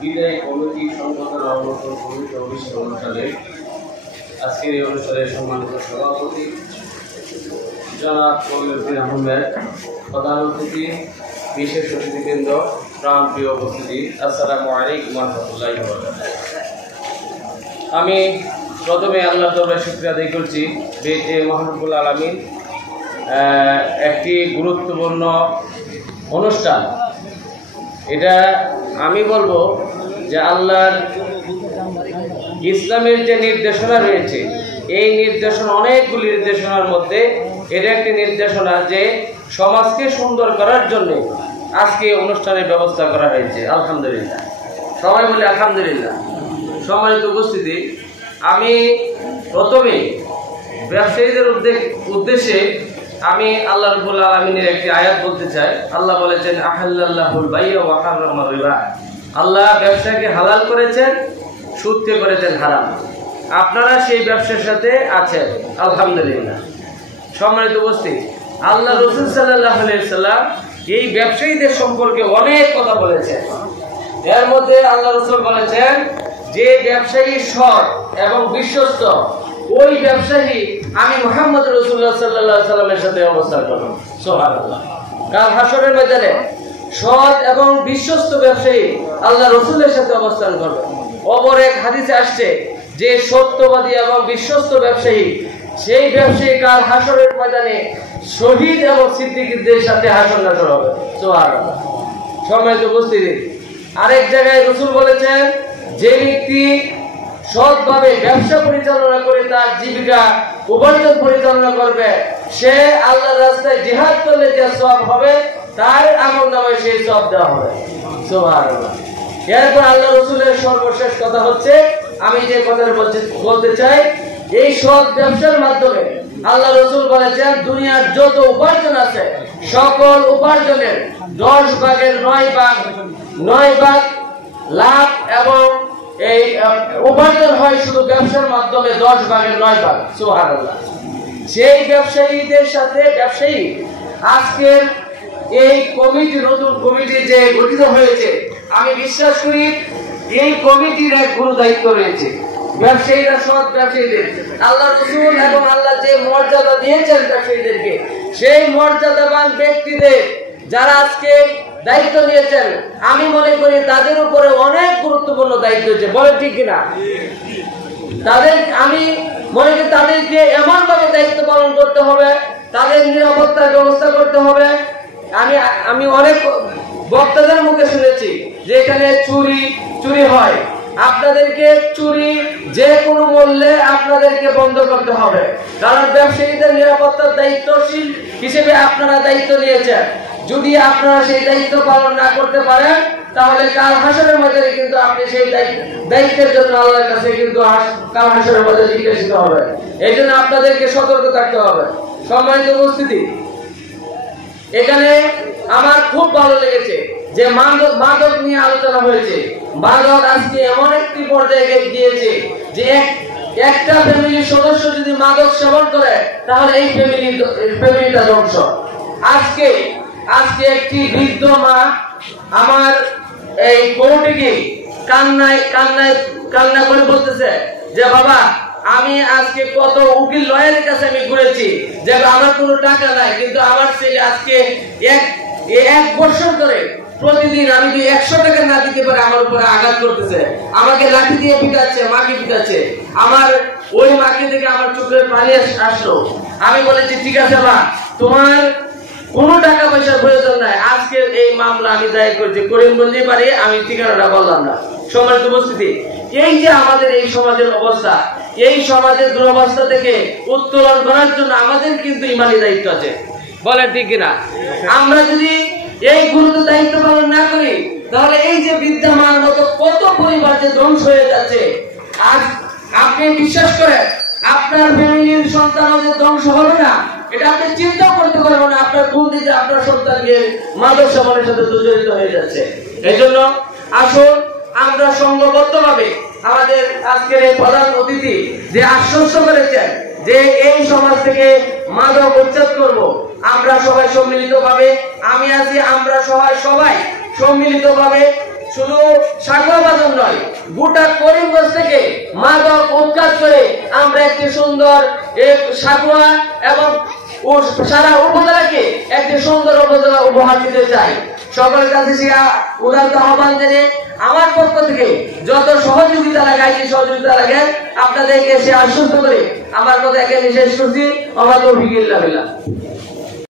বিদায় কমিটি সংগঠন অবলম্বন কমিটি অফিস অনুষ্ঠানে আজকের এই অনুষ্ঠানের সম্মানিত সভাপতি জনাব কবির আহমেদ, প্রধান অতিথি, বিশেষ অতিথিবৃন্দ, প্রাণপ্রিয় উপস্থিতি, আসসালামু আলাইকুম ওয়া রাহমাতুল্লাহি ওয়া বারাকাতুহু। আমি প্রথমে আল্লাহর দরবারে শুকরিয়া আদায় করছি যে মহান রব্বুল আলামিন একটি গুরুত্বপূর্ণ অনুষ্ঠান, এটা আমি বলবো যে আল্লাহর ইসলামের যে নির্দেশনা রয়েছে, এই নির্দেশনা অনেকগুলি নির্দেশনার মধ্যে এটা একটি নির্দেশনা যে সমাজকে সুন্দর করার জন্য আজকে অনুষ্ঠানের ব্যবস্থা করা হয়েছে। আলহামদুলিল্লাহ, সবাই বলে আলহামদুলিল্লাহ। সম্মানিত উপস্থিতি, আমি প্রথমে ব্যবসায়ীদের উদ্দেশ্যে আমি আল্লাহ রাব্বুল আলামিনের একটি আয়াত বলতে চাই। আল্লাহ বলেছেন, আহাল্লাল্লাহুল বাই'a ওয়া হারামার রিবা। আল্লাহ ব্যবসাকে হালাল করেছেন, সুদকে করেছেন হারাম। আপনারা সেই ব্যবসার সাথে আছেন, আলহামদুলিল্লাহ। সম্মানিত উপস্থিতি, আল্লাহ রাসূল সাল্লাল্লাহু আলাইহি ওয়াসাল্লাম এই ব্যবসায়ীদের সম্পর্কে অনেক কথা বলেছেন। এর মধ্যে আল্লাহ রাসূল বলেছেন যে ব্যবসায়ী সৎ এবং বিশ্বস্ত, ওই ব্যবসায়ী আমি মুহাম্মদ রাসূলুল্লাহ সাল্লাল্লাহু আলাইহি ওয়াসাল্লামের সাথে অবস্থান করব। সুবহানাল্লাহ। কাল হাশরের ময়দানে সৎ এবং বিশ্বস্ত ব্যবসায়ী আল্লাহ রাসূলের সাথে অবস্থান করবে। অপর এক হাদিসে আসছে যে সত্যবাদী এবং বিশ্বস্ত ব্যবসায়ী, সেই ব্যবসায়ী কাল হাশরের ময়দানে শহীদ এবং সিদ্দিকদের সাথে হাশর নাশর হবে। সুবহানাল্লাহ। সম্মানিত উপস্থিতি, আরেক জায়গায় রাসূল বলেছেন যে ব্যক্তি সৎভাবে ব্যবসা পরিচালনা করে তার জীবিকা উপার্জন পরিচালনা করবে, সে আল্লাহর রাস্তায় জিহাদ করলে যে সওয়াব হবে তার আমলনামায় সেই সওয়াব দেওয়া হবে। সুবহানাল্লাহ। এরপর আল্লাহ রাসূলের সর্বশেষ কথা হচ্ছে, আমি যে কথাটা বলতে চাই, এই সৎ ব্যবসার মাধ্যমে আল্লাহ রাসূল বলেছেন দুনিয়ার যত উপার্জন আছে সকল উপার্জনের 10 ভাগের 9 ভাগ লাভ এবং এই উপার্জন হয় শুধু ব্যবসার মাধ্যমে 10 ভাগের 9 ভাগ। সুবহানাল্লাহ। সেই ব্যবসায়ীদের সাথে ব্যবসায়ী আজকের এই কমিটি, নতুন কমিটি যে গঠিত হয়েছে, আমি বিশ্বাস করি এই কমিটির এক গুরু দায়িত্ব রয়েছে। ব্যবসায়ীরা সৎ ব্যবসায়ীদের আল্লাহ রাসূল এবং আল্লাহ যে মর্যাদা দিয়েছেন ব্যবসায়ীদেরকে, সেই মর্যাদাবান ব্যক্তিদের যারা আজকে দায়িত্ব নিয়েছেন, আমি মনে করি তাদের উপরে অনেক গুরুত্বপূর্ণ দায়িত্ব রয়েছে। বলে ঠিক কিনা? আমি মনে করি তাদেরকে এমন ভাবে দায়িত্ব পালন করতে হবে, তাদের নিরাপত্তার ব্যবস্থা করতে হবে। আমি অনেক বক্তাদের মুখে শুনেছি যে এখানে চুরি হয়, আপনাদেরকে চুরি যে কোনো মূল্যে আপনাদেরকে বন্ধ করতে হবে, কারণ ব্যবসায়ীদের নিরাপত্তার দায়িত্বশীল হিসেবে আপনারা দায়িত্ব নিয়েছেন। যদি আপনারা সেই দায়িত্ব পালন না করতে পারেন, তাহলে কাল হাশরের ময়দানে কিন্তু আপনি সেই দায়িত্বের জন্য আল্লাহর কাছে কিন্তু কাল হাশরের ময়দানে জিজ্ঞাসিত হবে। এই জন্য আপনাদেরকে সতর্ক থাকতে হবে। সম্মানিত উপস্থিতি, এখানে আমার খুব ভালো লেগেছে যে মাদক নিয়ে আলোচনা হয়েছে। মাদক আজকে এমন একটি পর্যায়ে গিয়েছে যে একটা ফ্যামিলির সদস্য যদি মাদক সেবন করে তাহলে এই ফ্যামিলিটা ধ্বংস। আজকে একটি বৃদ্ধ মা আমার এই কোর্টে কান্না করে বলতেছে যে বাবা, আমি আজকে কত উকিল লয়ারের কাছে আমি ঘুরেছি যে আমার কোনো টাকা নাই, কিন্তু আমার ছেলে আজকে এক বছর ধরে প্রতিদিন আমি যদি 100 টাকা না দিতে পারে আমার উপরে আঘাত করতেছে, আমাকে লাঠি দিয়ে পিটাচ্ছে, মাকে পিটাচ্ছে। আমার ওই মাকে দেখে আমার চোখের পানি আসলো। আমি বলেছি ঠিক আছে মা, তোমার কোনো টাকা পয়সার প্রয়োজন নাই, আজকে এই মামলা আমি দায়ের করছি, করিমগঞ্জে পারি, আমি ঠিকানাটা বললাম না। সম্মানিত উপস্থিতি, এই যে আমাদের এই সমাজের অবস্থা, এই সমাজের দুরবস্থা থেকে উত্তোলন করার জন্য আমাদের কিন্তু ইমানি দায়িত্ব আছে। বলেন ঠিক কিনা? আমরা যদি এই গুরুত্ব দায়িত্ব পালন না করি, তাহলে এই যে বিদ্যমান মতো কত পরিবার যে ধ্বংস হয়ে যাচ্ছে, আর আপনি বিশ্বাস করেন আপনার ফ্যামিলির সন্তান যে ধ্বংস হবে না, এটা আপনি চিন্তা করতে পারবেন না। আপনার ভুল দিতে আপনার সন্তানকে মাদক সেবনের সাথে জড়িত হয়ে যাচ্ছে। এই জন্য আসুন আমরা সংঘবদ্ধভাবে আমাদের আজকের এই প্রধান অতিথি যে আশ্বস্ত করেছেন যে এই সমাজ থেকে মাদক উচ্ছেদ করব, আমরা সবাই সম্মিলিতভাবে, আমি আছি, আমরা সবাই সম্মিলিতভাবে শুধু সাগর বাজার নয়, গোটা করিমগঞ্জ থেকে মাদক উৎখাত করে আমরা একটি সুন্দর সাগুয়া এবং সারা উপজেলাকে একটি সুন্দর উপজেলা উপহার দিতে চাই। সকলের কাছে সে উদারত আহ্বান জানিয়ে আমার পক্ষ থেকে যত সহযোগিতা লাগে, আইনি সহযোগিতা লাগে, আপনাদেরকে সে আশ্বস্ত করে আমার কথা এখানে শেষ করছি। আমার তৌফিক ইল্লাহ বিল্লাহ।